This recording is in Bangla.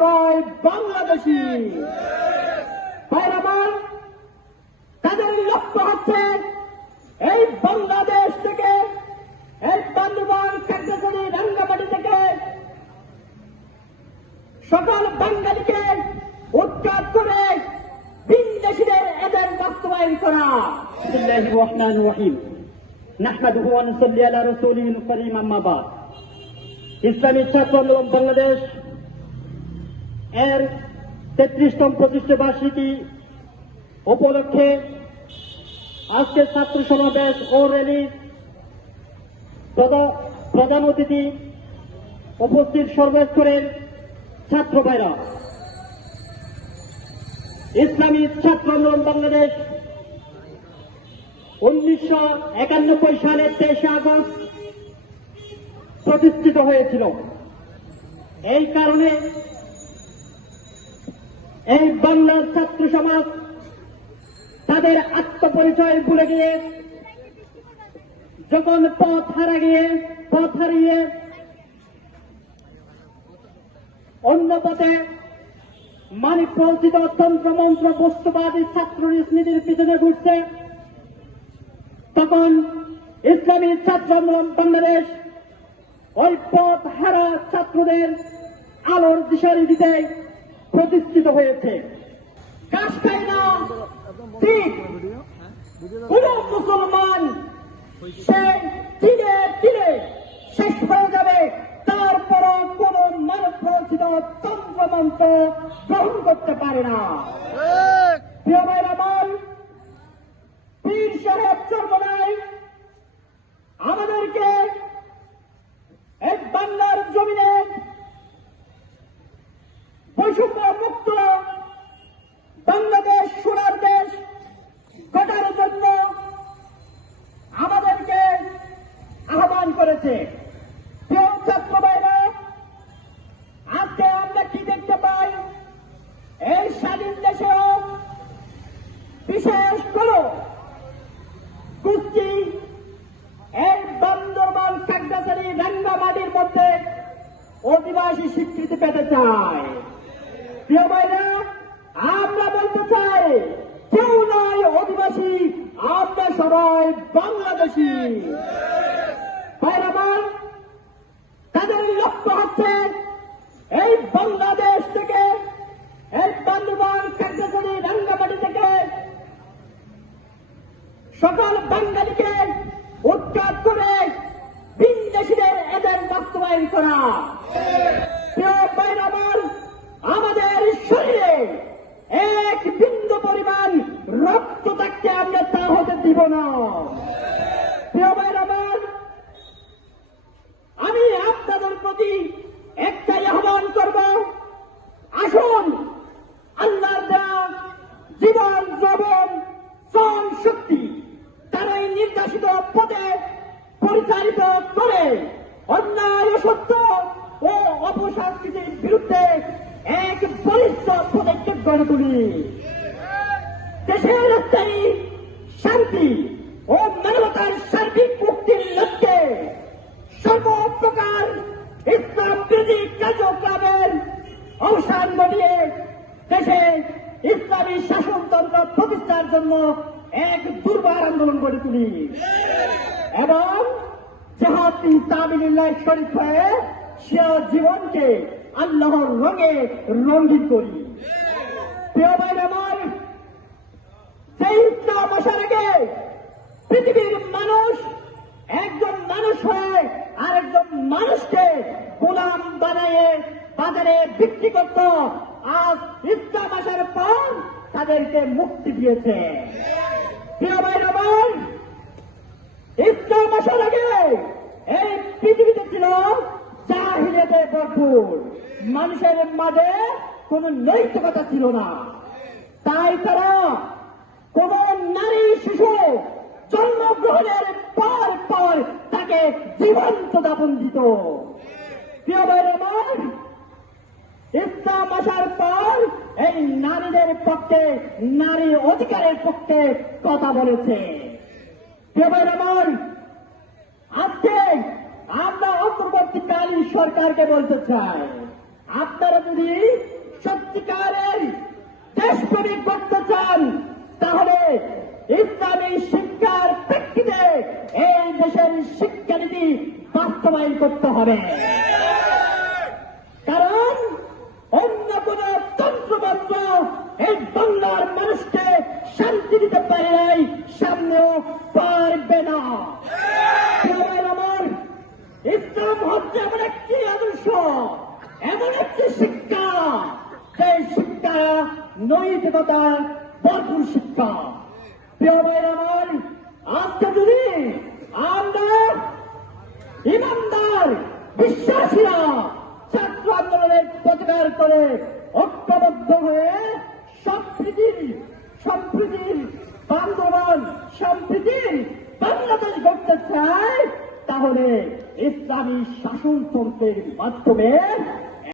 সবাই বাংলাদেশি ভাইরা আমার তাদের লক্ষ্য হচ্ছে এই বাংলাদেশ থেকে এই বান্দরবান খাগড়াছড়ি রাঙ্গামাটি থেকে সকল বাঙালিকে উৎখাত করে বিদেশিদের এজেন্ট বাস্তবায়ন করা بسم الله الرحمن الرحيم نحمده ونصلي على رسوله الكريم أما بعد ইসলামী ছাত্র আন্দোলন বাংলাদেশ এর তেত্রিশতম প্রতিষ্ঠা বার্ষিকী উপলক্ষে আজকের ছাত্র সমাবেশ ও র্যালি প্রধান অতিথি উপস্থিত সর্বস্তরের ছাত্র ভাইরা। ইসলামী ছাত্র আন্দোলন বাংলাদেশ উনিশশো একানব্বই সালের তেইশে আগস্ট প্রতিষ্ঠিত হয়েছিল। এই কারণে এই বাংলার ছাত্র সমাজ, তাদের আত্মপরিচয় ভুলে গিয়ে, যখন পথ হারা গিয়ে পথ হারিয়ে, অন্য পথে মানিক প্রচিত তন্ত্রমন্ত্র বস্তুবাদী ছাত্র রাজনীতির পিছনে ঘুরছে, তখন ইসলামী ছাত্র আন্দোলন বাংলাদেশ ওই পথ হারা ছাত্রদের আলোর দিশারি দিতে প্রতিষ্ঠিত হয়েছে। কাজ খায় না। ঠিক কোন মুসলমান সে ধীরে ধীরে শেষ হয়ে যাবে। তারপর কোন মানব প্রচিত তন্ত্রমন্ত্র গ্রহণ করতে পারে না। প্রিয় ভাইরা আমার, পীর সাহেব চর্মনাই আমাদেরকে এই বাংলার জমিনে বৈষম্য মুক্ত বাংলাদেশ সোনার দেশ গঠার জন্য আমাদেরকে আহ্বান করেছে প্রিয় ছাত্র ভাইরা আজকে আমরা কি দেখতে পাই এই স্বাধীন দেশেও বিশেষ করো কুস্তি এই বান্দরবান কাকদাসারি রাঙ্গামাটির মধ্যে অধিবাসী স্বীকৃতি পেতে চায় প্রিয় ভাইরা, আমরা বলতে চাই, কেউ নয় অধিবাসী, আমরা সবাই বাংলাদেশি। ভাইরা আমার, তাদের লক্ষ্য হচ্ছে এই বাংলাদেশ থেকে, এই বান্দরবান কাকদাসারি রাঙ্গামাটি থেকে সকল বাঙালিকে উৎখাত করে বিদেশিদের এদের বাস্তবায়ন করা। তুলি দেশের স্থায়ী শান্তি ও মানবতার সার্বিক মুক্তির লক্ষ্যে সর্বপ্রকার ইসলাম বিরোধী কার্যক্রমের অবসান ঘটিয়ে দেশে ইসলামী শাসনতন্ত্র প্রতিষ্ঠার জন্য এক দুর্বার আন্দোলন গড়ে তুলি। এবং জাহাদ ইসলামিল্লাহ শরীফ হয়ে সে জীবনকে আল্লাহর রঙে রঙ্গিত করি। প্রিয় ভাই আমার সেই ইসলাম আগে পৃথিবীর মানুষ, একজন মানুষ হয়ে আরেকজন মানুষকে গোলাম বানায়ে বাজারে বিক্রি করত। আজ ইসলাম আসার পর তাদেরকে মুক্তি দিয়েছে। প্রিয় ভাই আমার, ইসলাম আসার আগে এই পৃথিবীতে ছিল জাহিলিয়াতে ভরপুর। মানুষের মাঝে কোন নৈতিকতা ছিল না। তাই তারা কোন নারী শিশু জন্মগ্রহণের পর পর তাকে জীবন্ত দাপন দিত। প্রিয় আমার, ইসলাম আসার পর এই নারীদের পক্ষে, নারী অধিকারের পক্ষে কথা বলেছে। প্রিয় আমার, আজকে আমরা অন্তর্বর্তীকালীন সরকারকে বলতে চাই, আপনারা যদি সত্যিকারের দেশপ্রেমিক করতে চান, তাহলে ইসলামী শিক্ষার প্রেক্ষিতে এই দেশের শিক্ষানীতি বাস্তবায়ন করতে হবে। কারণ অন্য কোন তন্ত্রমন্ত্র এই বাংলার মানুষকে শান্তি দিতে পারে নাই সামনেও পারবে না প্রিয় আমার ইসলাম হচ্ছে এমন একটি আদর্শ, এমন একটি শিক্ষা, সেই শিক্ষা নৈতিকতা ভরপুর শিক্ষা। প্রিয় ভাইয়ের আমার, আজকে যদি আমরা ইমানদার, বিশ্বাসীরা ছাত্র আন্দোলনের প্রতিকার করে ঐক্যবদ্ধ হয়ে সম্প্রীতির সম্প্রীতির বান্ধবন, সম্প্রীতির বাংলাদেশ গড়তে চায় তাহলে ইসলামী শাসনতন্ত্রের মাধ্যমে